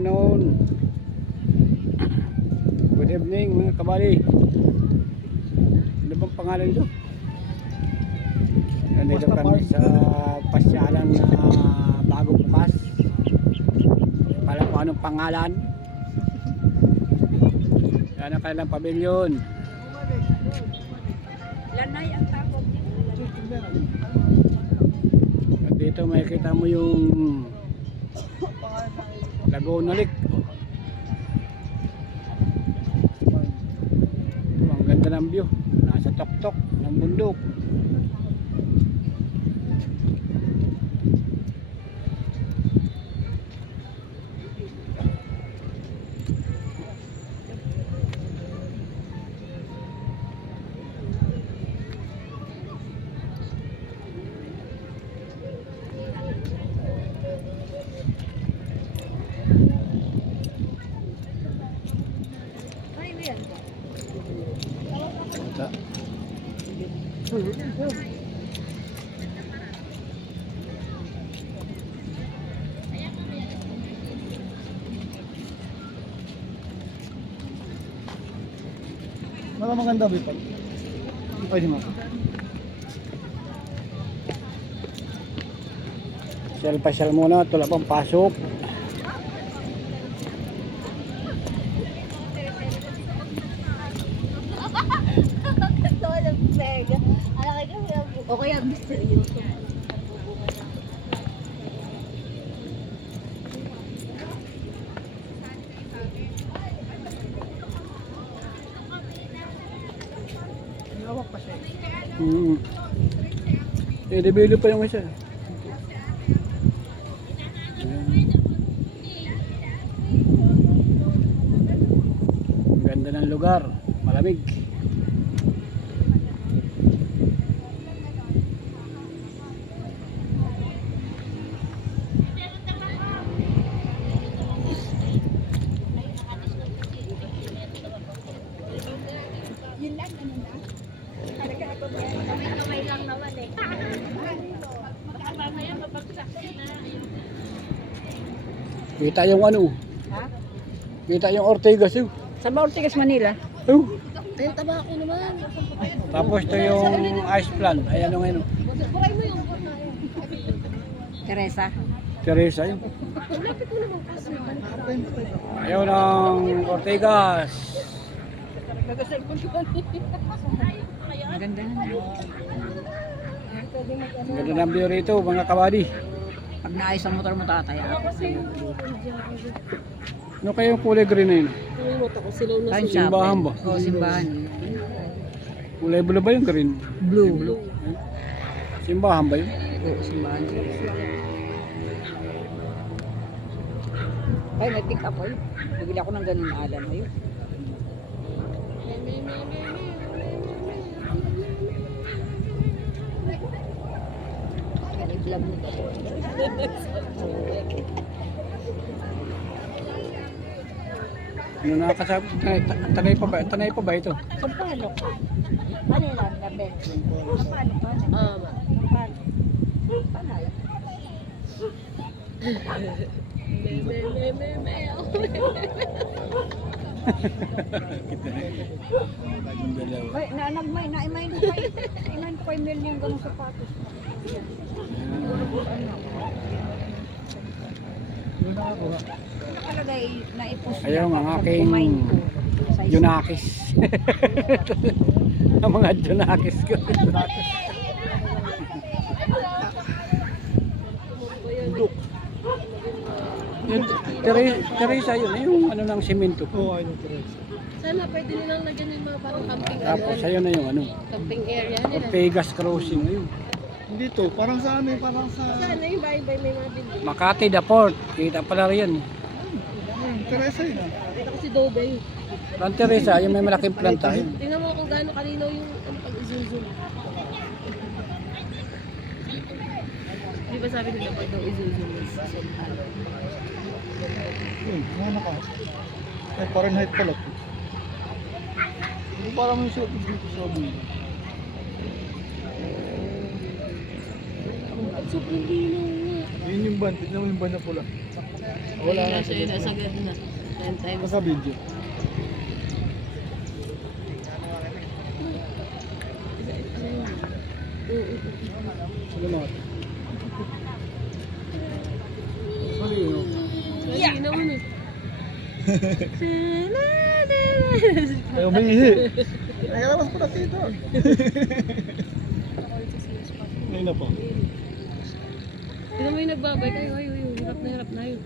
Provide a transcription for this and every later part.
afternoon. Good evening mga kabali. Ano bang pangalan nyo? Nandito kami sa pasyalan na bago bukas. Pala kung anong pangalan. Yan ang kanilang pavilion. Lanay ang. At dito makikita mo yung Laguna Lake. Ang ganda ng view. Nasa tuktok ng bundok. Mga maganda bipag. Pwede mo. Pasyal pasyal muna. Ito lang pang pasok. Ito ang mega. Alaki ka O kaya misteryoso. Lawak pa siya. Mm. Eh, develop pa yung isa. Ganda ng lugar. Malamig. Yun lang, ano na? Talaga ako Kamay-kamay lang naman eh. Mamaya mabagsak na. Kita yung ano. Ha? Kita yung Ortegas yun. Sa Ortigas, Manila? Oh. Ayun, taba ako naman. Tapos ito yung ice plant. Ayan yung ano. Buray mo yung Teresa. Teresa yun. Ayaw ng Ortegas. Maganda na. Ang Ganda ng view rito mga kabady. Pag naayos ang motor mo tataya. Ano kaya yung kulay green na yun? Kain Simbahan ba? Oo, simbahan. Kulay blue ba yung green? Blue. Blue. Simbahan ba yun? Oo, simbahan. Ay, may pick up ay. Bibili ako ng ganun na alam. Ayun. Yan, i-vlog mo to. Ano nakakasab... Tanay, tanay pa ba? Tanay pa ba ito? Sampalok. Ano yun lang, gabi? Sampalok ka na. Oo, Sampalok. Panay. Yung dalawa. May, na, nagmay, na, imay ko kayo. Imay ko kayo yung ganong sapatos. Nakalagay na ipos Ayaw ang aking. Junakis. Ang mga Junakis ko. Yung Tere- Teresa yun, yung ano ng simento. Oo, ayun yung Teresa. Sana pwede nilang lagyan yung mga parang camping Tapos ano, ayun na yung ano, camping area nila. Ortegas Crossing. Ayun. Dito, parang sa ano eh, parang sa... Sana yung bahay-bahay may mga building. Makati the port. Kita pala riyan. Ayun, Teresa yun ah. Ito kasi Dobay. Ang Teresa, yung may malaking planta. Tingnan mo kung gaano kalinaw yung ano, pag i-zoom. Di ba sabi nila pag daw i-zoom is somehow. Yun, mga naka. Ay, Fahrenheit pala. Hindi parang may suot dito sa buhay. Sobrang linaw nga. Yun yung ban, tignan mo yung ban na pula. Wala na siya yun, nasagad na. Ten times. Nasa video. Na. Malino. Ay, na mo na. Ay, umihi. Ay, kalabas ko na dito. Ngayon na po. Tignan mo yung nagbabay kayo. Ay, ay, ay, hirap na hirap na yun.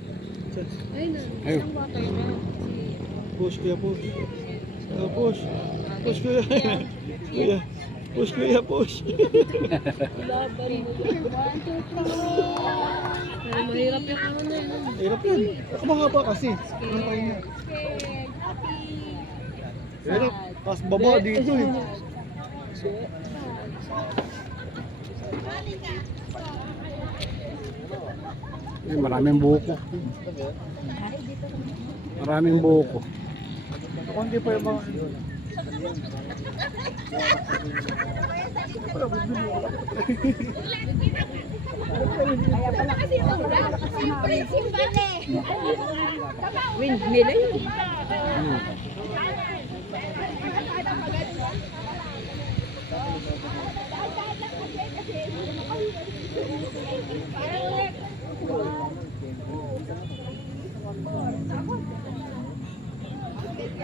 Ay, na. Ayun. Isang water na. Push kuya, push. Kuya, push. Push kuya. Kuya. Push kuya, push. Mahirap yung ano na yun. Hirap yan. Ako mahaba kasi. Ano kayo niya? Hirap. Tapos baba dito eh. Eh, maraming buko. Maraming buko. Ako hindi pa yung mga... Windmill yun.